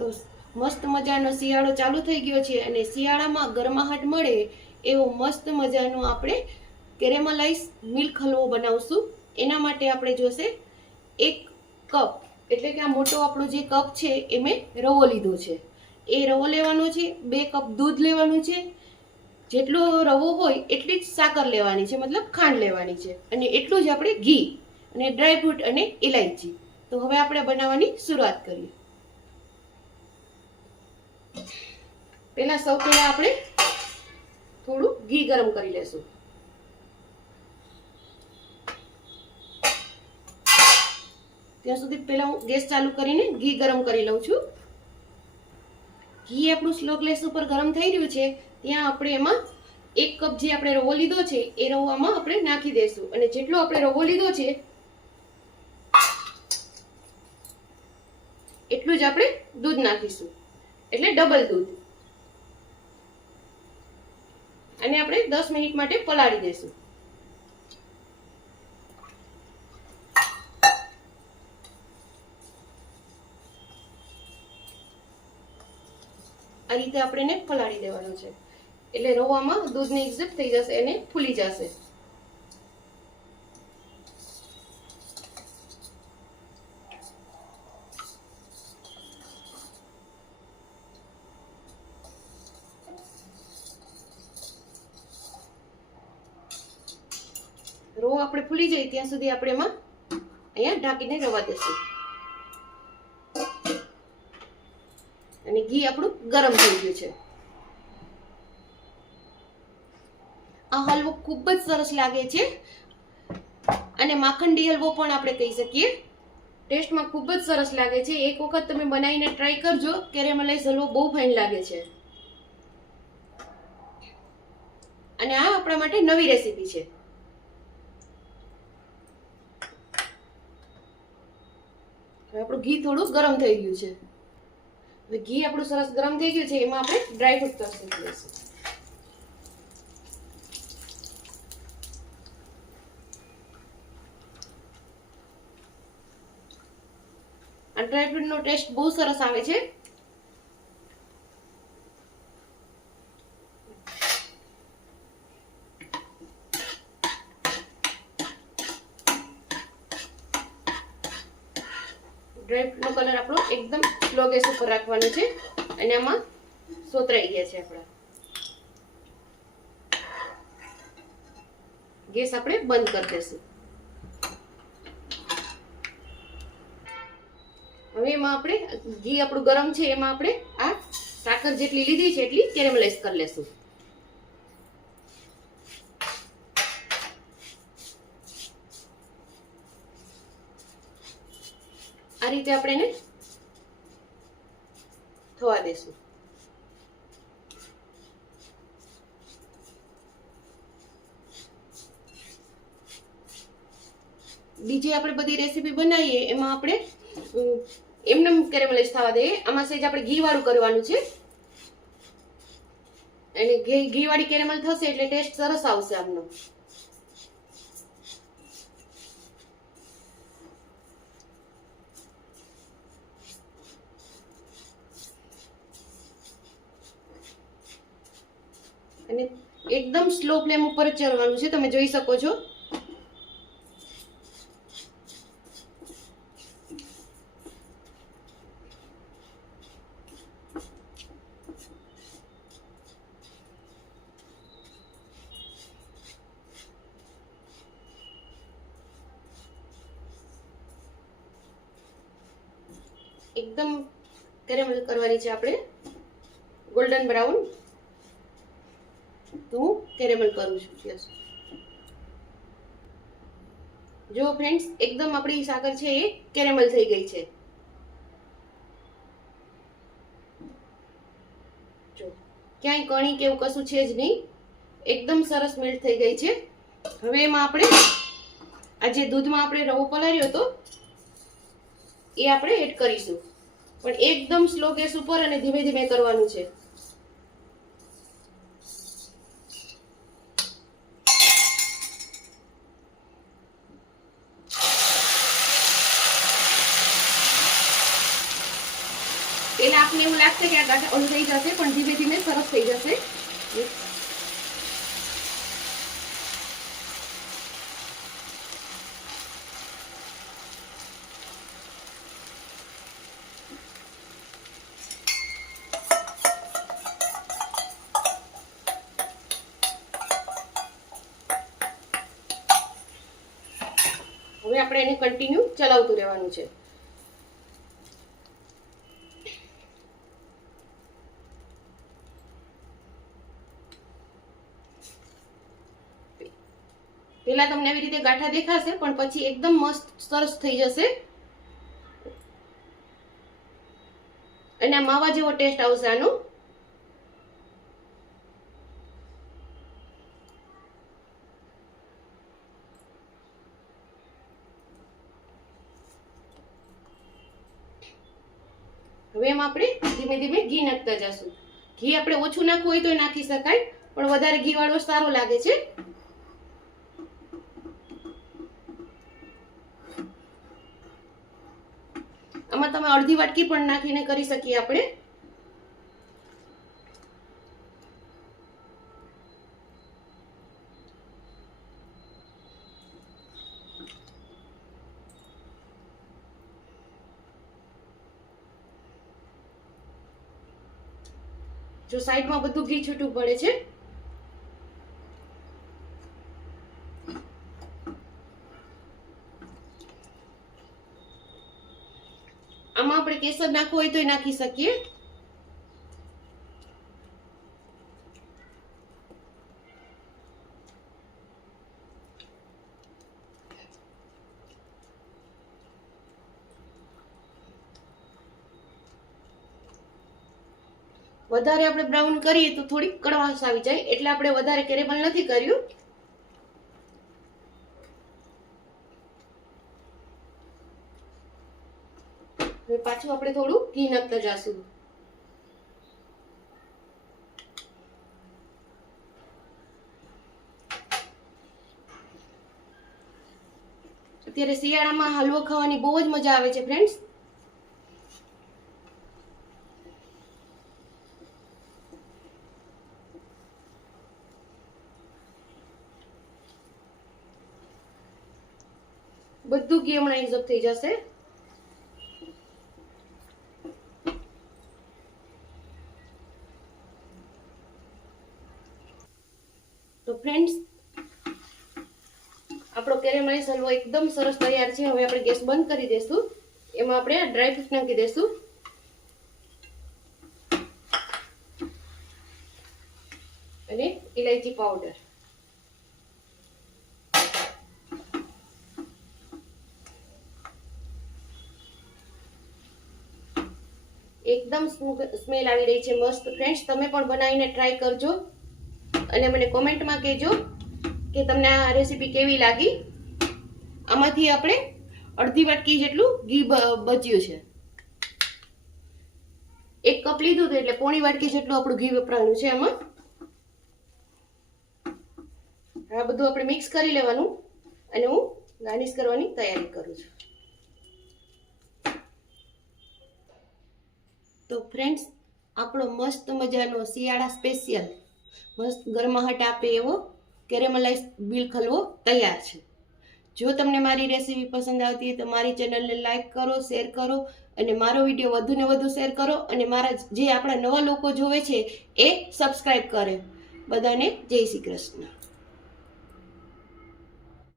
તો મસ્ત મજાનો શિયાળો ચાલુ થઈ ગયો છે અને શિયાળામાં ગરમાહટ મળે એવો મસ્ત મજાનો આપણે કેરેમલાઇઝ મિલ્ક હલવો બનાવશું. એના માટે આપણે જોશે 1 કપ, એટલે કે આ મોટો આપણો જે કપ છે એ મેં રવો લીધો છે. એ રવો લેવાનો છે. 2 કપ દૂધ લેવાનું છે. જેટલો રવો હોય એટલી જ સાકર લેવાની છે, મતલબ ખાંડ લેવાની છે. અને એટલું જ આપણે ઘી અને ડ્રાયફ્રૂટ અને ઇલાયચી. તો હવે આપણે બનાવવાની શરૂઆત કરીએ. સૌ પહેલા આપણે થોડું ઘી ગરમ કરી લેશું. ત્યાં સુધી પહેલા હું ગેસ ચાલુ કરીને ઘી ગરમ કરી લઉં છું. ઘી આપણું સ્લો ગેસ ઉપર ગરમ થઈ રહ્યું છે. ત્યાં આપણે એમાં 1 કપ જે આપણે રવો લીધો છે એ રવામાં આપણે નાખી દઈશું. અને જેટલો આપણે રવો લીધો છે એટલું જ આપણે દૂધ નાખીશું, એટલે ડબલ દૂધ. અને આપણે 10 મિનિટ માટે પલાળી દઈશું. આ રીતે આપણે એને પલાળી દેવાનું છે, એટલે રવામાં દૂધની એક્ઝેક્ટ થઈ જશે અને ફૂલી જશે. રવો આપણે ફૂલી જાય ત્યાં સુધી આપણે એમાં અહીંયા ઢાંકીને રવા દેશું. અને ઘી આપણું ગરમ થઈ ગયું છે. આ હલવો ખૂબ જ સરસ લાગે છે અને માખણડી હલવો પણ આપણે કહી શકીએ. ટેસ્ટમાં ખૂબ જ સરસ લાગે છે. એક વખત તમે બનાવીને ટ્રાય કરજો. કેરેમલાઇઝ હલવો બહુ ફાઇન લાગે છે. અને આ આપણા માટે નવી રેસીપી છે. હવે આપણું ઘી થોડું ગરમ થઈ ગયું છે. હવે ઘી આપણું સરસ ગરમ થઈ ગયું છે. એમાં આપણે ડ્રાયફ્રૂટ તરસી લઈશું. આ ડ્રાયફ્રૂટનો ટેસ્ટ બહુ સરસ આવે છે. ડ્રાયફ્રૂટનો કલર આપણો એકદમ સ્લો ગેસ ઉપર રાખવાનો છે. અને આમાં સોતરાઈ ગયા છે આપણા. ગેસ આપણે બંધ કરી દઈશું. હવે એમાં આપણે ઘી આપણું ગરમ છે એમાં આપણે આ સાકર જેટલી લીધી છે એટલી કેરેમલાઇઝ કરી લેશું. આ રીતે આપણે એને થવા દેશું. બીજી આપણે બધી રેસીપી બનાવીએ એમાં આપણે એમને કેરેમલાઇઝ થવા દઈએ. આમાં સહેજ આપણે ઘી વાળું કરવાનું છે. અને ઘી વાળી કેરેમલ થશે એટલે ટેસ્ટ સરસ આવશે આમનો. અને એકદમ સ્લો ફ્લેમ ઉપર જ ચડવાનું છે. તમે જોઈ શકો છો. એકદમ કેરેમલ કરવાની છે આપણે, ગોલ્ડન બ્રાઉન. તો હું કેરેમલ કરું છું. જો ફ્રેન્ડ્સ, એકદમ આપણી સાકર છે એ કેરેમલ થઈ ગઈ છે. જો ક્યાંય કણી કે એવું કશું છે જ નહીં. એકદમ સરસ મેલ્ટ થઈ ગઈ છે. હવે એમાં આપણે આ જે દૂધમાં આપણે રવો પલાળ્યો હતો એ આપણે એડ કરીશું. પણ એકદમ સ્લો ગેસ ઉપર અને ધીમે ધીમે કરવાનું છે. પહેલા આપને એવું લાગશે કે આ ગાંઠા ઓલું થઈ જશે, પણ ધીમે ધીમે સરસ થઈ જશે. હવે આપણે એને કન્ટિન્યુ ચલાવતું રહેવાનું છે. પેલા તમને આવી રીતે ગાંઠા દેખાશે, પણ પછી એકદમ મસ્ત સરસ થઈ જશે અને આ માવા જેવો ટેસ્ટ આવશે આનો. હવે એમાં આપણે ધીમે ધીમે ઘી નાખતા જશું. ઘી આપણે ઓછું નાખવું હોય તો નાખી શકાય, પણ વધારે ઘી વાળો સારો લાગે છે. આમાં તમે અડધી વાટકી પણ નાખીને કરી શકીએ આપણે. જો સાઈડમાં બધું ઘી છૂટું પડે છે. આમાં આપણે કેસર નાખવું હોય તો નાખી શકીએ. વધારે આપણે બ્રાઉન કરીએ તો થોડી કડવાશ આવી જાય, એટલે આપણે વધારે કેરેમલ નથી કર્યું. હવે પાછું આપણે થોડું ઘી નાખતા જાશું. અત્યારે શિયાળામાં હલવો ખાવાની બહુ જ મજા આવે છે ફ્રેન્ડ્સ. બધું ઘી હમણાં ઇઝપ થઈ જશે. તો ફ્રેન્ડ્સ, આપણો કેરેમલાઈઝ હલવો એકદમ સરસ તૈયાર છે. હવે આપણે ગેસ બંધ કરી દઈશું. એમાં આપણે ડ્રાય ફ્રૂટ નાખી દઈશું. અને ઇલાયચી પાવડર. એકદમ સ્મેલ આવી રહી છે મસ્ત. ફ્રેન્ડ્સ, તમે પણ બનાવીને ટ્રાય કરજો અને મને કોમેન્ટમાં કહેજો કે તમને આ રેસીપી કેવી લાગી. આમાંથી આપણે અડધી વાટકી જેટલું ઘી બચ્યું છે. 1 કપ લીધું હતું એટલે પોણી વાટકી જેટલું આપણું ઘી વપરાયું છે આમાં. આ બધું આપણે મિક્સ કરી લેવાનું અને હું ગાર્નિશ કરવાની તૈયારી કરું છું. તો ફ્રેન્ડ્સ, આપણો મસ્ત મજાનો શિયાળા સ્પેશિયલ મસ્ત ગરમાહટ આપે એવો કેરેમલાઇઝ મિલ્ક હલવો તૈયાર છે. જો તમને મારી રેસીપી પસંદ આવતી હોય તો મારી ચેનલને લાઈક કરો, શેર કરો અને મારો વિડીયો વધુને વધુ શેર કરો અને મારા જે આપણા નવા લોકો જોવે છે એ સબસ્ક્રાઈબ કરે. બધાને જય શ્રી કૃષ્ણ.